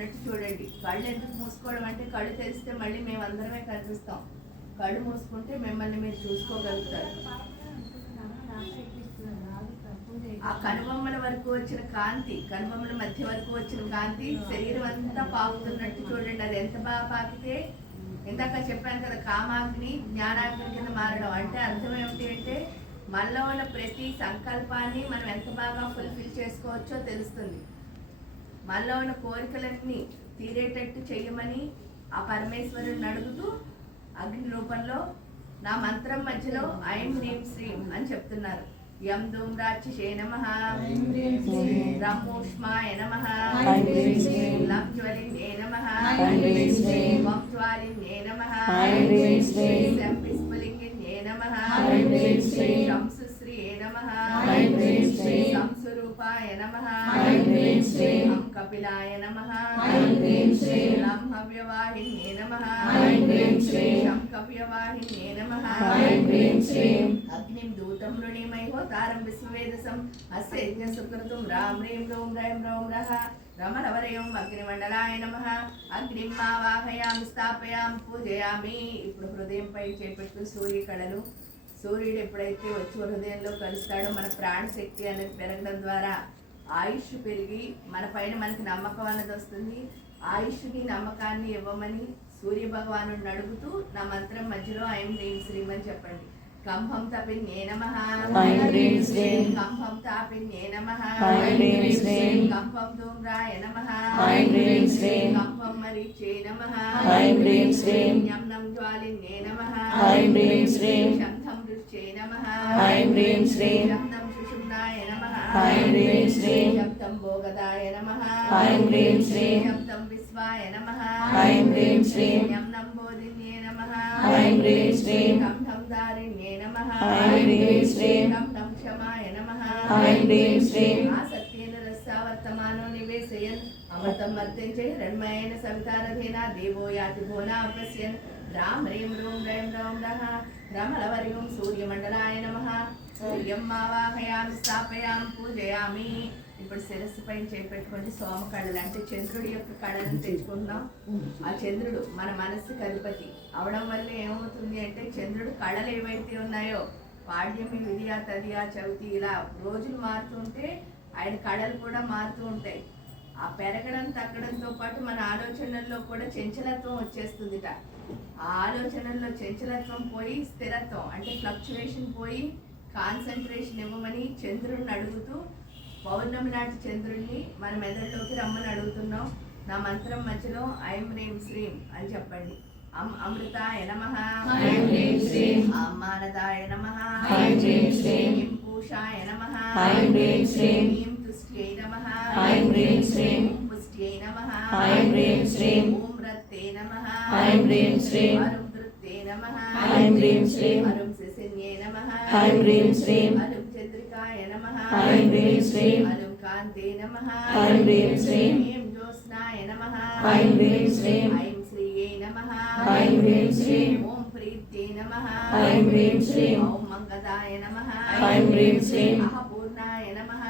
పాకుతున్నట్టు చూడండి. కళ్ళు ఎందుకు మూసుకోవడం అంటే కళ్ళు తెరిస్తే మళ్ళీ మేమందరమే కనిపిస్తాం. కళ్ళు మూసుకుంటే మిమ్మల్ని మీరు చూసుకోగలుగుతారు. ఆ కనుబొమ్మల వరకు వచ్చిన కాంతి, కనుబొమ్మల మధ్య వరకు వచ్చిన కాంతి శరీరం అంతా పాకుతున్నట్టు చూడండి. అది ఎంత బాగా పాకితే, ఇందాక చెప్పాను కదా, కామాగ్ని జ్ఞానాగ్ని కింద మారడం అంటే అర్థం ఏమిటి అంటే మనలో ఉన్న ప్రతి సంకల్పాన్ని మనం ఎంత బాగా ఫుల్ఫిల్ చేసుకోవచ్చో తెలుస్తుంది. మనలో ఉన్న కోరికలన్నీ తీరేటట్టు చెయ్యమని ఆ పరమేశ్వరుని అడుగుతూ అగ్ని రూపంలో నా మంత్రం మధ్యలో ఐం హ్రీం శ్రీం అని చెప్తున్నారు. యం ధూమ్రాక్షసే నమః, బ్రహ్మోష్మాయ నమః, లం జ్వలిన్యే నమః, వం జ్వాలిన్యే నమః, శం విస్ఫులింగిన్యే నమః, శంసుశ్రియే నమః, సంస్వరూపాయ నమః, హం కపిలాయ నమః, లం హవ్యవాహిన్యే నమః, శం కవ్యవాహిన్యే నమః, అగ్నిం దూతం రుణిమయో తారం విశ్వవేదసం అస్య యజ్ఞ సుకృతం రాం హ్రీం రూం రైం రౌం రః రమరవరయం అగ్నిమండలాయ నమః. అగ్నిం ఆవాహయామి స్థాపయామి పూజయామి. ఇప్పుడు హృదయంపై చేపెట్టు సూర్యకళలు. సూర్యుడు ఎప్పుడైతే వచ్చి హృదయంలో కలుస్తాడో మన ప్రాణశక్తి అనేది పెరగడం ద్వారా ఆయుష్ పెరిగి మన పైన మనకి నమ్మకం అన్నది వస్తుంది. ఆయుష్ని నమ్మకాన్ని ఇవ్వమని సూర్య భగవాను అడుగుతూ నా మంత్రం మధ్యలో ఐం హ్రీం శ్రీం అని చెప్పండి. కంభం తపిన్యే నమః, కంభం తాపిన్యే నమః, కంభం ధూమ్రాయ నమః, కంభం మరీచే నమః, యం జ్వాలిన్యే నమః, శంధం దృశ్యే నమః, శంధం సుషుమ్నాయ నమః, శబ్దం భోగదాయ నమః, శబ్దం విశ్వాయ నమః, యం నంబోధిన్యే నమః, కంఠం దారిణ్యే నమః, కంఠం క్షమాయ నమః, ఆసక్తేన రసావర్తమానో నివేశయన్ అమృతం మర్త్యంచ హిరణ్మయేన సవితారథేన దేవో యాతి భువనాపశ్యన్ రాం హ్రీం రూం రైం రౌం రః రమలవర్యం సూర్యమండలాయ నమః. సూర్యం ఆవాహయామి స్థాపయామి పూజయామి. ఇప్పుడు శిరస్సు పైన చేపెట్టుకొని సోమ కళలు అంటే చంద్రుడి యొక్క కళలను తెచ్చుకుంటున్నాం. ఆ చంద్రుడు మన మనస్సుకి అధిపతి అవడం వల్ల ఏమవుతుంది అంటే చంద్రుడు కళలు ఏవైతే ఉన్నాయో పాడ్యమి, విద్య, తదియ, చవితి ఇలా రోజులు మారుతుంటే ఆయన కళలు కూడా మారుతూ ఉంటాయి. ఆ పెరగడం తగ్గడంతో పాటు మన ఆలోచనల్లో కూడా చంచలత్వం వచ్చేస్తుందిట. ఆ ఆలోచనల్లో చంచలత్వం పోయి స్థిరత్వం అంటే ఫ్లక్చువేషన్ పోయి కాన్సన్ట్రేషన్ ఇవ్వమని చంద్రుడిని అడుగుతూ పౌర్ణమి నాటి చంద్రుడిని మన మెదడులోకి రమ్మని అడుగుతున్నాం. నా మంత్రం మధ్యలో ఐం హ్రీం శ్రీం అని చెప్పండి. అమృతాయ నమః, మానదాయ నమః, ఈం పూషాయ నమః, ఈం తుష్ట్యై నమః, ఓం పుష్ట్యై నమః, ఓం రత్తే నమః, అరుం దృత్తే నమః, అరుం శిశిన్యే నమః, అరుం చంద్రికాయ నమః, అరుం కాంతే నమః, ఈం జ్యోత్స్నాయ నమః, ఐం శ్రీయే నమః, ఓం ప్రీత్యై నమః, ఓం మంగళాయ నమః, అహ పూర్ణాయ నమః,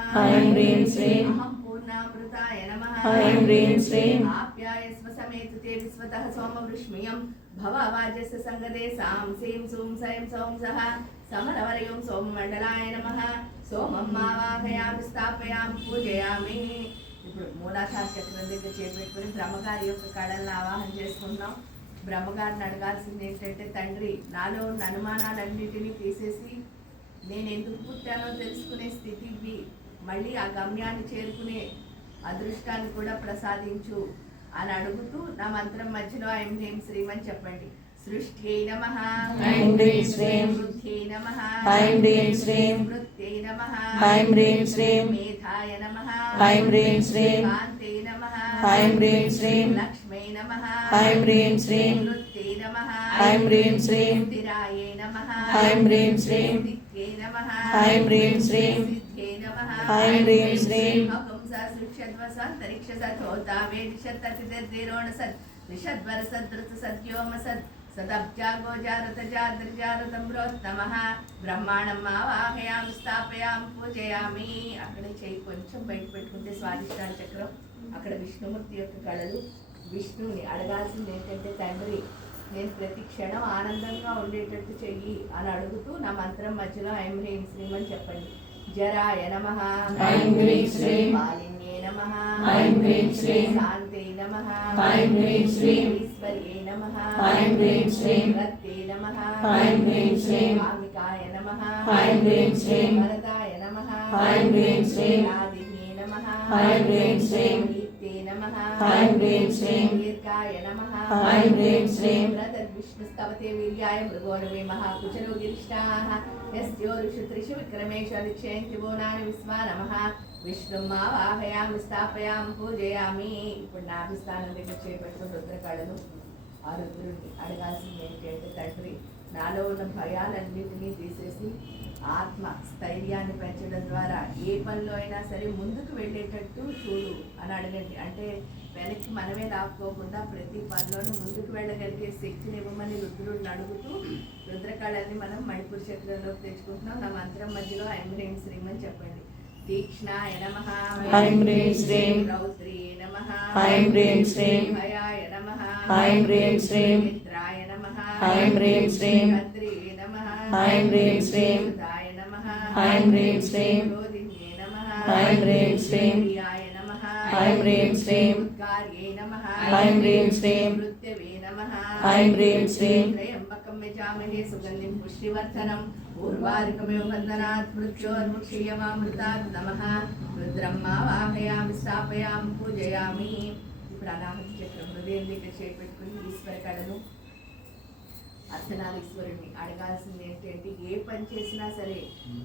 అహం పూర్ణామృతాయ నమః, ఆప్యాయస్వ సమేతుతే విశ్వతః సోమవృష్మియం భవ వాజస్య సంగదే సాం సీం సూం సైం సౌం సహ సమరవరయం సోమమండలాయ నమః. సోమం ఆవాహయామి స్థాపయామి పూజయామి. ఇప్పుడు మూలాధార చక్రం దగ్గర చేపెట్టుకుని బ్రహ్మగారి యొక్క కళలను ఆవాహన చేసుకుంటున్నాం. బ్రహ్మగారిని అడగాల్సింది ఏంటంటే, తండ్రి నాలో ఉన్న అనుమానాలన్నిటినీ తీసేసి నేను ఎందుకు పుట్టానో తెలుసుకునే స్థితికి మళ్ళీ ఆ గమ్యాన్ని చేరుకునే అదృష్టాన్ని కూడా ప్రసాదించు అని అడుగుతూ నా మంత్రం మధ్యలో ఐం హ్రీం శ్రీం అని చెప్పండి. సృష్ట్యై నమః, వృద్ధ్యై నమః, స్మృత్యై నమః, మేధాయ నమః, కాంతే నమః, లక్ష్మై నమః, వృత్త్యై నమః, స్థిరాయే నమః, స్థిత్యై నమః, సిద్ధ్యై నమః, బ్రహ్మాండం ఆవాహయామి స్థాపయామి పూజయామి. అక్కడే చేయి కొంచెం బయట పెట్టుకుంటే స్వాదిష్టాన చక్రం అక్కడ విష్ణుమూర్తి యొక్క కళలు. విష్ణువుని అడగాల్సింది ఏంటంటే, తండ్రి నేను ప్రతి క్షణం ఆనందంగా ఉండేటట్టు చెయ్యి అని అడుగుతూ నా మంత్రం మధ్యలో ఐం హ్రీం శ్రీం అని చెప్పండి. జరాయ నమః ఐం హ్రీం శ్రీం, మాలిన్యే నమః ఐం హ్రీం శ్రీం, శాంతే నమః ఐం హ్రీం శ్రీం, ఈశ్వర్యే నమః ఐం హ్రీం శ్రీం, రత్తే నమః ఐం హ్రీం శ్రీం, కామికాయ నమః ఐం హ్రీం శ్రీం, వరదాయ నమః ఐం హ్రీం శ్రీం, ఆదిన్యే నమః ఐం హ్రీం శ్రీం, దీప్తే నమః ఐం హ్రీం శ్రీం, దీర్ఘాయ నమః ఐం హ్రీం శ్రీం, విష్ణుస్తవతే వీర్యాయ మృగోరవే మహాకుచరో గిరిష్టాః యస్యోరుషు త్రిషు విక్రమేషు అధిక్షయంతి బోనాని విశ్వా నమః విష్ణుం ఆవాహయామి స్థాపయామి పూజయామి. ఇప్పుడు నాభిస్థానం దగ్గర చేపట్టుకుని రుద్రకళలు. ఆ రుద్రుడిని అడగాల్సింది ఏంటంటే, తండ్రి నాలో ఉన్న భయాలన్నింటినీ తీసేసి ఆత్మ స్థైర్యాన్ని పెంచడం ద్వారా ఏ పనిలో అయినా సరే ముందుకు వెళ్ళేటట్టు చూడు అని అడగండి. అంటే వెనక్కి మనమే దాక్కోకుండా ప్రతి పనిలోనూ ముందుకు వెళ్ళగలిగే శక్తిని ఇవ్వమని రుద్రుడిని అడుగుతూ రుద్రకళల్ని మనం మణిపూర్ చక్రంలోకి తెచ్చుకుంటున్నాం. నా మంత్రం మధ్యలో ఐం హ్రీం శ్రీం అని చెప్పండి. తీక్ష్ణాయ నమః ఐం హ్రీం శ్రీం, రౌద్రియే నమః ఐం హ్రీం శ్రీం, భయాయ నమః ఐం హ్రీం శ్రీం, మిత్రాయ నమః ఐం హ్రీం శ్రీం, భద్రియే నమః ఐం హ్రీం శ్రీం, సుతాయ నమః ఐం హ్రీం శ్రీం, జ్యోతిన్యే నమః ఐం హ్రీం శ్రీం, ప్రియాయ నమః ఐం హ్రీం శ్రీం, ఉద్గార్యే నమః ఐం హ్రీం శ్రీం, మృత్యవే నమః ఐం హ్రీం శ్రీం, త్రయంబకం యజామహే సుగంధిం పుష్టివర్ధనం ఊర్వారుకమివ బంధనాత్ మృత్యోర్ముక్షీయమామృతాత్ నమః రుద్రం ఆవాహయామి స్థాపయామి పూజయామి. ఇప్పుడు అనాహతి చక్రం హృదయం దగ్గర చేపెట్టుకుని ఈశ్వర కళను అర్ధనారీశ్వరుడిని అడగాల్సింది ఏంటంటే, ఏ పని చేసినా సరే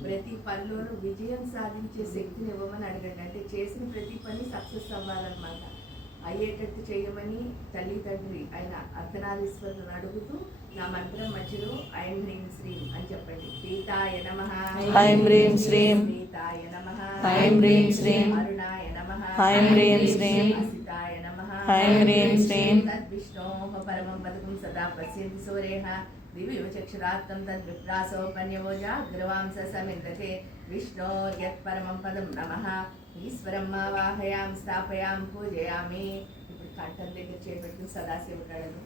ప్రతి పనిలోనూ విజయం సాధించే శక్తిని ఇవ్వమని అడగండి. అంటే చేసిన ప్రతి పని సక్సెస్ అవ్వాలన్నమాట. అయ్యేటట్టు చేయమని తల్లి తండ్రి అయిన అర్ధనారీశ్వరుని అడుగుతూ నా మంత్రం మధ్యలో ఐం హ్రీం శ్రీం అని చెప్పండి. సీతాయ నమః ఐం హ్రీం శ్రీం, సీతాయ నమః ఐం హ్రీం శ్రీం, అరుణాయ నమః ఐం హ్రీం శ్రీం, అసితాయ నమః ఐం హ్రీం శ్రీం, తద్విష్ణోః పరమం పదకం సదా పశ్యంతి సూర్యః దివ్యో చక్షురాత్తం తద్విప్రాసోపన్యవో జాగ్రవాంస సమింద్రతే విష్ణోర్యత్ పరమం పదం నమః ఈశ్వరం ఆవాహయామి స్థాపయామి పూజయామి. ఇప్పుడు కంఠం దగ్గర చేపెట్టుకుని సదాశివుడు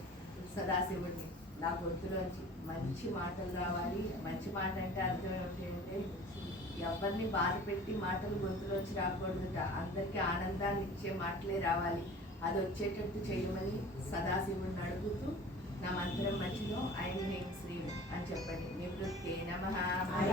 సదాశివుడిని నా గొంతులోంచి మంచి మాటలు రావాలి. మంచి మాట అంటే అర్థం ఏమిటంటే, ఎవరిని బాధ పెట్టి మాటలు గొంతులోంచి రాకూడదుట. అందరికీ ఆనందాన్ని ఇచ్చే మాటలే రావాలి. అది వచ్చేటట్టు చేయమని సదాశివుడిని అడుగుతూ నా మంత్రం మధ్యలో ఐం హ్రీం శ్రీం అని చెప్పండి. నివృత్తే నమః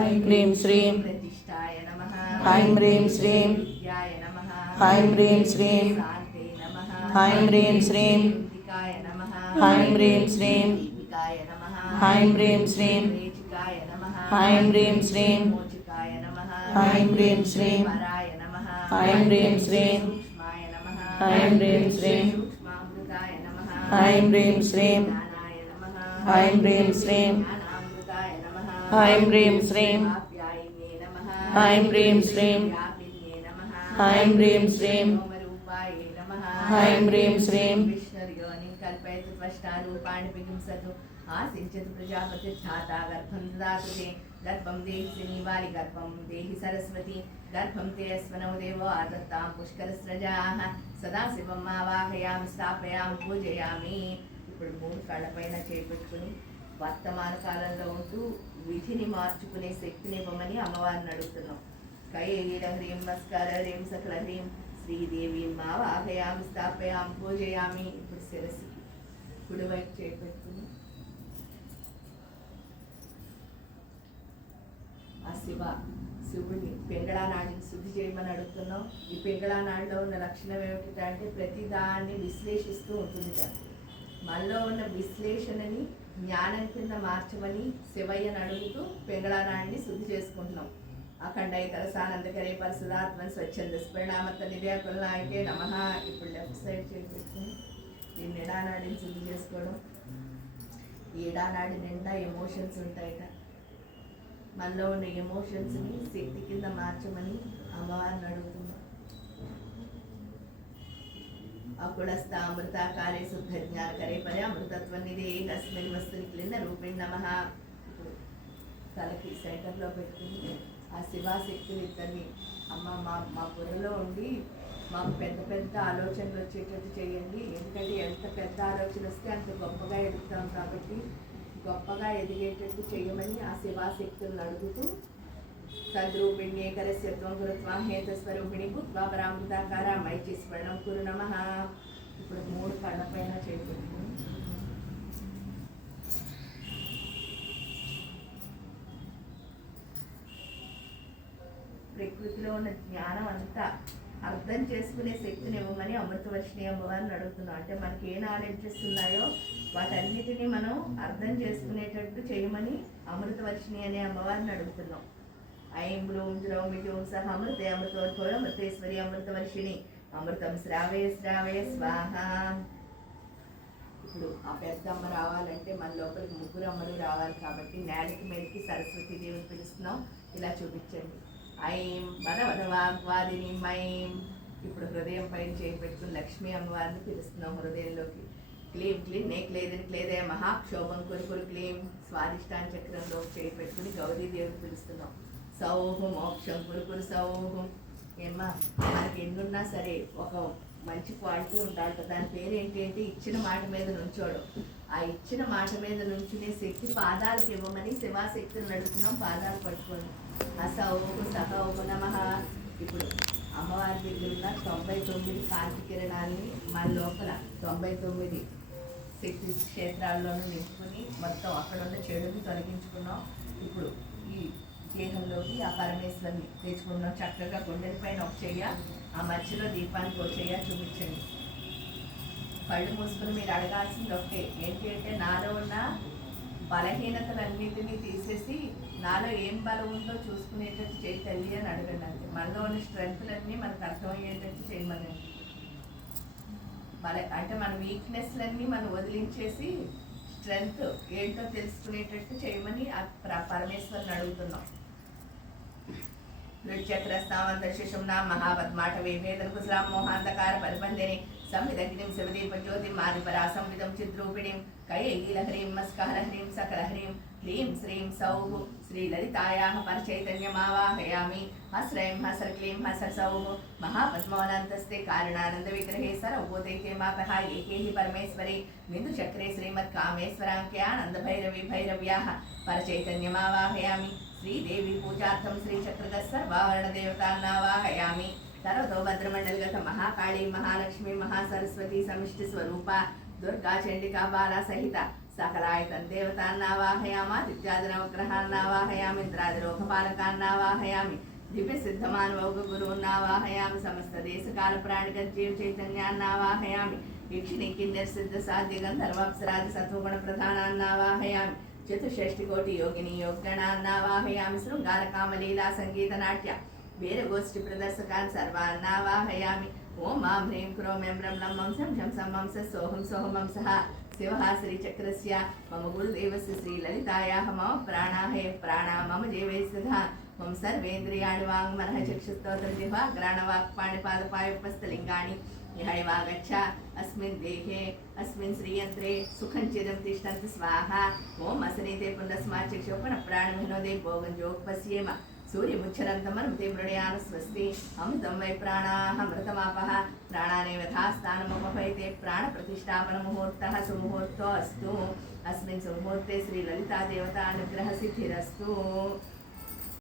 ఐం హ్రీం శ్రీం, ప్రతిష్ఠాయ నమః ఐం హ్రీం శ్రీం, విద్యాయ నమః ఐం హ్రీం శ్రీం, శాంతే నమః ఐం హ్రీం శ్రీం, ృతికాయ నమః ఐం హ్రీం శ్రీం, దీపికాయ నమః ఐం హ్రీం శ్రీం, రేచికాయ నమః ఐం హ్రీం శ్రీం, మోచికాయ నమః ఐం హ్రీం శ్రీం, పరాయ నమః ఐం హ్రీం శ్రీం, సూక్ష్మాయ నమః ఐం హ్రీం శ్రీం, సూక్ష్మామృతాయ నమః ఐం హ్రీం శ్రీం, జ్ఞానాయ నమః ఐం హ్రీం శ్రీం, జ్ఞానామృతాయ నమః ఐం హ్రీం శ్రీం, ఆప్యాయిన్యే నమః ఐం హ్రీం శ్రీం, వ్యాపిన్యే నమః ఐం హ్రీం శ్రీం, వ్యోమరూపాయ నమః ఐం హ్రీం శ్రీం, విష్ణుర్యోనిం కల్పయతు త్వష్టారూపాణి బిగింసతు ఆసించతు ప్రజాపతి ధాతా గర్భం దదాతు తే గర్భం దేహి శ్రీనివాలి గర్భం దేహి సరస్వతి గర్భం తే అస్వనో దేవో ఆదత్తాం పుష్కరస్రజాః సదాశివం ఆవాహయామి స్థాపయామి పూజయామి. ఇప్పుడు మూడు కళ్ళపైన చేపెట్టుకుని వర్తమాన కాలంలో ఉంటూ విధిని మార్చుకునే శక్తిని ఇవ్వమని అమ్మవారిని అడుగుతున్నాం. కైలీల హ్రీం నమస్కార హ్రీం సకల హ్రీం శ్రీదేవి ఆవాహయామి స్థాపయామి పూజయామి. ఇప్పుడు శిరస్సుకి కుడివైపు చేపెట్టుకుని ఆ శివుడిని పింగళానాడిని శుద్ధి చేయమని అడుగుతున్నాం. ఈ పింగళానాడిలో ఉన్న లక్షణం ఏమిటంటే ప్రతి దాన్ని విశ్లేషిస్తూ ఉంటుంది. మనలో ఉన్న విశ్లేషణని జ్ఞానం కింద మార్చమని శివయ్యని అడుగుతూ పింగళానాడిని శుద్ధి చేసుకుంటున్నాం. అఖండైకరసానందకరే పరిశుధాత్మని స్వచ్ఛంద స్ఫురణామత్త నివ్యాకులనాయకే నమః. ఇప్పుడు లెఫ్ట్ సైడ్ చేపెట్టుకుని ఈ నిడానాడిని శుద్ధి చేసుకోవడం. ఈ ఎడానాడి నిండా ఎమోషన్స్ ఉంటాయట. మనలో ఉన్న ఎమోషన్స్ని శక్తి కింద మార్చమని అమ్మవారిని అడుగుతున్నాం. అకుడస్థ అమృతాకారే శుద్ధ జ్ఞానకరే పరే అమృతత్వ నిధే తస్మిన్ వస్తుని క్లిన్న రూపిణ్ నమః. తలకి సెంటర్లో పెట్టుకుని ఆ శివాశక్తులు ఇద్దరిని అమ్మ మా బుర్రలో ఉండి మాకు పెద్ద పెద్ద ఆలోచనలు వచ్చేటట్టు చేయండి. ఎందుకంటే ఎంత పెద్ద ఆలోచన వస్తే అంత గొప్పగా ఎదుగుతాం కాబట్టి గొప్పగా ఎదిగేటట్టు చేయమని ఆ శివాశక్తులను అడుగుతూ తద్రూపిణ్యేకరస్యత్వం కృత్వా హేతస్వరూపిణి భూత్వా పరామృతాకార మైచి స్వర్ణం కురు నమః. ఇప్పుడు 3 కళ్ళపైన చేపెట్టుకుని ప్రకృతిలో ఉన్న జ్ఞానం అంతా అర్థం చేసుకునే శక్తిని ఇవ్వమని అమృతవర్షిణి అమ్మవారిని అడుగుతున్నాం. అంటే మనకి ఏ నాలెడ్జెస్ ఉన్నాయో వాటన్నిటినీ మనం అర్థం చేసుకునేటట్టు చేయమని అమృతవర్షిణి అనే అమ్మవారిని అడుగుతున్నాం. ఐం బ్లూం జ్రౌం విజోం సహ అమృతే అమృతోద్భవ అమృతేశ్వరి అమృతవర్షిణి అమృతం శ్రావే శ్రావే స్వాహ. ఇప్పుడు ఆ పెద్దమ్మ రావాలంటే మన లోపలికి 3 అమ్మలు రావాలి కాబట్టి నేలకి మీదకి సరస్వతి దేవిని పిలుస్తున్నాం. ఇలా చూపించండి. ఐం వదవాగ్వాదిని మైం. ఇప్పుడు హృదయం పైన చేపెట్టుకుని లక్ష్మీ అమ్మవారిని పిలుస్తున్నాం హృదయంలోకి. క్లీం క్లీం నే క్లేదని క్లేదయ మహాక్షోభం కురుకురు క్లీం. స్వాదిష్టాన్ చక్రంలో చేపెట్టుకుని గౌరీదేవిని పిలుస్తున్నాం. సౌహం మోక్షం కురుకురు సౌహం. ఏమ్మా మనకి ఎన్నున్నా సరే ఒక మంచి క్వాలిటీ ఉండాలి. దాని పేరు ఏంటి అంటే ఇచ్చిన మాట మీద నుంచోడు. ఆ ఇచ్చిన మాట మీద నుంచునే శక్తి పాదాలకు ఇవ్వమని శివాశక్తిని నడుపుతున్నాం. పాదాలు పట్టుకొని అసౌహు సహౌహు నమః. ఇప్పుడు అమ్మవారి దగ్గర ఉన్న 99 కాంతి కిరణాలని మన లోపల 99 శక్తి క్షేత్రాల్లోనూ నింపుకొని మొత్తం అక్కడ ఉన్న చెడుని తొలగించుకున్నాం. ఇప్పుడు ఈ దేహంలోకి ఆ పరమేశ్వరిని తెచ్చుకున్నాం. చక్కగా గుండెల పైన ఒక చెయ్య, ఆ మధ్యలో దీపానికి ఒక చెయ్య చూపించండి. కళ్ళు మూసుకుని మీరు అడగాల్సింది ఒకటే ఏంటి అంటే నాలో ఉన్న బలహీనతలన్నింటినీ తీసేసి నాలో ఏం బలం ఉందో చూసుకునేటట్టు చేయి తల్లి అని అడగండి. అంతే. మనలో ఉన్న స్ట్రెంగ్త్లన్నీ మనకు అర్థమయ్యేటట్టు చేయమనండి. అంటే మన వీక్నెస్లన్నీ మనం వదిలించేసి స్ట్రెంగ్త్ ఏంటో తెలుసుకునేటట్టు చేయమని పరమేశ్వరుని అడుగుతున్నాం. నృత్యక్రస్తామంతశిషం నా మహాపద్మాట విభేదన కుశలాం మోహాంధకార పరిబంధిని సంవిదగ్నిం శివదీప జ్యోతిం మాదిపరా సంవిదం చిద్రూపిణిం కైలహరీం మస్కహరహరీం సకలహరీం హ్రీం శ్రీం సౌః శ్రీలలితాయాః పరచైతన్యమావాహయామి. హస్రైం హసర్ క్లీం హసర్ సౌః మహాపద్మవనంతస్తే కారణానంద విగ్రహే సర్వభూతైకే మాతః ఏకే హి పరమేశ్వరి బిందు చక్రే శ్రీమత్ కామేశ్వరాంక్యానంద భైరవి భైరవ్యాః పరచైతన్యమావాహయామి. శ్రీదేవి పూజార్థం శ్రీచక్రగ సర్వావరణ దేవతాన్నావాహయామి. సర్వతో భద్రమండలగత మహాకాళీ మహాలక్ష్మి మహాసరస్వతి సమిష్టి స్వరూప దుర్గా చండికా బాలా సహిత సకలాయతం దేవతాన్నావాహయామాదిత్యాదినవగ్రహాన్నావాహయామి. ఇంద్రాదిలోకపాలకాన్నావాహయామి. దివ్య సిద్ధమానవౌగ గురువున్నావాహయామి. సమస్త దేశకాల ప్రాణిగత జీవ చైతన్యాన్నావాహయామి. వీక్షిణి కిన్నెర సిద్ధ సాధ్య గంధర్వాప్సరాది సత్వగుణ ప్రధానాన్నావాహయామి. చతుషష్టి కోటి యోగిని యోగణాన్నావాహయామి. శృంగార కామలీలా సంగీత నాట్య వీరగోష్ఠి ప్రదర్శకాన్ సర్వాన్నావాహయామి. ఓం మాం హ్రీం క్రోం ఎం బ్రం లం మం శం శం సం మం సోహం సోహమం సహ శివః శ్రీచక్రస్య మమ గురుదేవస్య శ్రీలలితాయాః మమ ప్రాణాహే ప్రాణా మమ జీవే స్థితః మమ సర్వేంద్రియాణి వాంగ్ మనః చక్షుస్తోత్ర జిహ్వా గ్రాణవాక్ పాణిపాదపాయుపస్థలింగాని నిహయమాగచ్చ అస్మిన్ దేహే అస్మిన్ శ్రీయంత్రే సుఖం చిరం తిష్టంతి స్వాహ. ఓం అసనీతే పునస్మాత్ చక్షోపన ప్రాణమిహ్నోదే భోగంజోపశ్యేమ సూర్యముచ్చరంతమనుమతే మృణయాన స్వస్తి. అమృతం వై ప్రాణాః అమృతమాపః ప్రాణానేవ యథాస్థానముపహైతే ప్రాణప్రతిష్ఠాపన ముహూర్తః సుముహూర్తో అస్తు. అస్మిన్ సుముహూర్తే శ్రీలలితా దేవతా అనుగ్రహ సిద్ధిరస్తు.